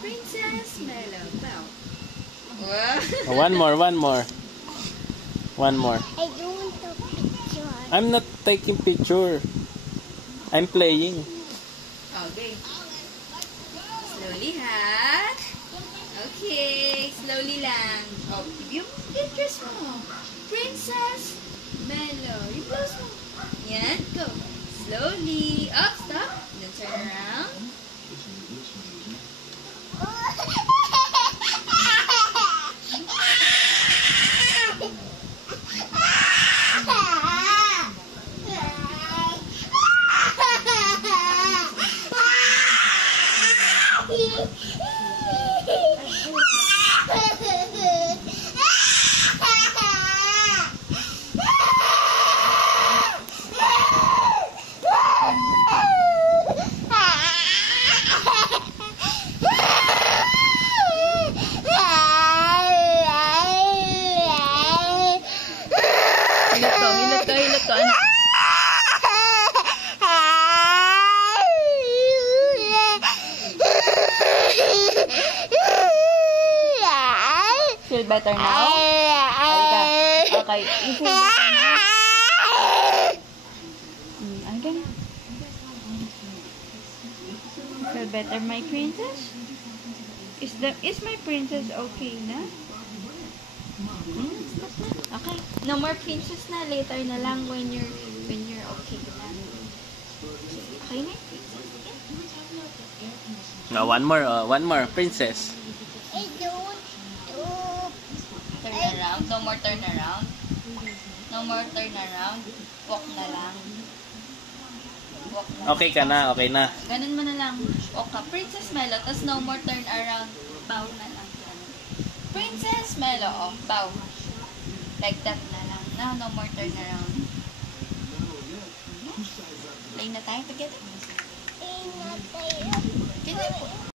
Princess Melo. Bow. One more. One more. I don't want the picture. I'm not taking picture. I'm playing. Okay. Slowly, ha? Okay. Slowly lang. Oh, yung pictures mo. Princess Melo. Yung close mo. Yan. Go. Slowly. Up. Stop. Then turn around. Hilot ka. Feel better now? Okay. You feel better now? Again. Feel better, my princess? Is my princess okay na? Stop na. Okay. No more princess na. Later na lang when you're okay na. Okay na, princess. No, one more, princess. I don't do. Turn around. No more turn around. No more turn around. Walk na lang. Walk na. Okay ka na, okay na. Ganun mo na lang. Walk ka. Princess Melo. Tapos no more turn around. Bow na lang. Princess Melo. Oh, bow. Like that na lang. Now, no more turn around. Play na tayo together. Ay, natay. Ganyan po.